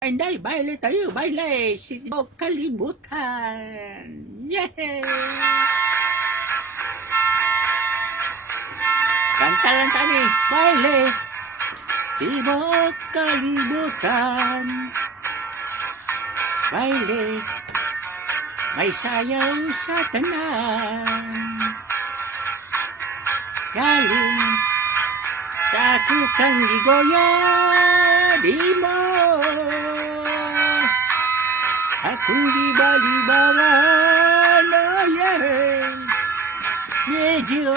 Inday, baile tayo, baile! Hindi mo kalimutan! Yay! Kanta lang tani, baile! Di mo kalimutan! Baile! May sayaw sa tanan! Galing sa tukang ligoya, di mo akong di balibaran, oh yeah. Medyo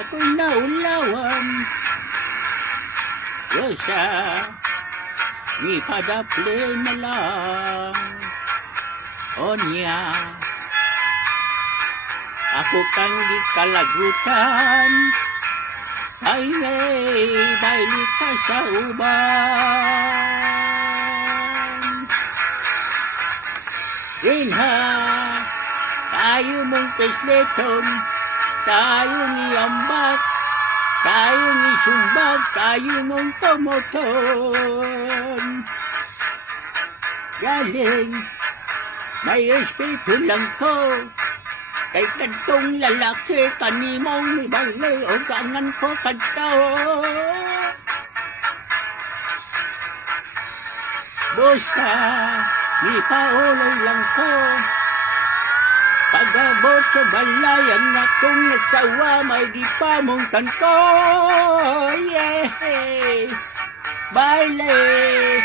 ako'y naulawan, Rosa, ipadaple na lang, o niya. Ako kang di kalagutan, ay baili ka sa uban. Rinha, tayo mong pesleton, tayong iambak, tayong isumbag, tayo mong tumoton. Galing, may respeto lang ko, kay kadtong lalaki kanimong ni balay o gangan ko kadto. Busa, ni paulay lang ko, pag-abot sa balay ang akong nasawa, may di pa mong tanto. Yeah, balay,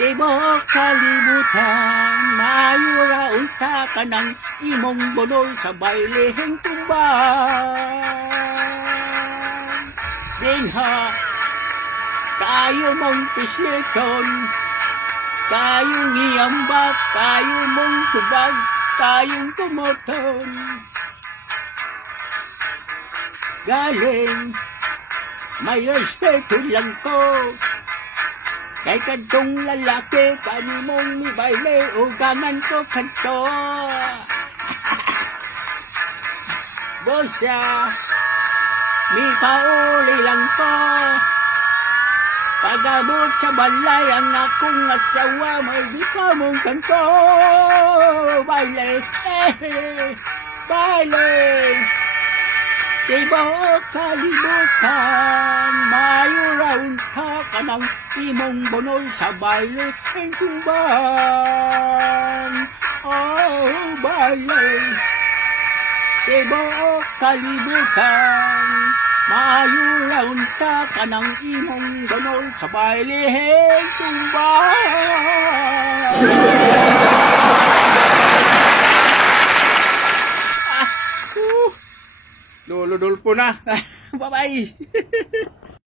di mo kalimutan, mayura unta ka ng imong bunol sa baileheng tumbang. Dinha, tayo mong pisleton, tayong iambak, tayo mong subag, tayong tumoton. Galing, may respeto lang ko, kay kadtong lalaki, kanimong ni baile, o gangan ko kadto. Bosa, mi pauli lang ko, pag-abot sa balay, ang akong asawa, may di pa mong kanto. Baile, baile, di mo kalimutan, mayroon ka ka ng imong bunol sa baile ang tumbang. Oh, baile, di mo kalimutan, mayroon ka ka ng imong bunol sa baile ang tumbang. Luludol po na. Bye-bye.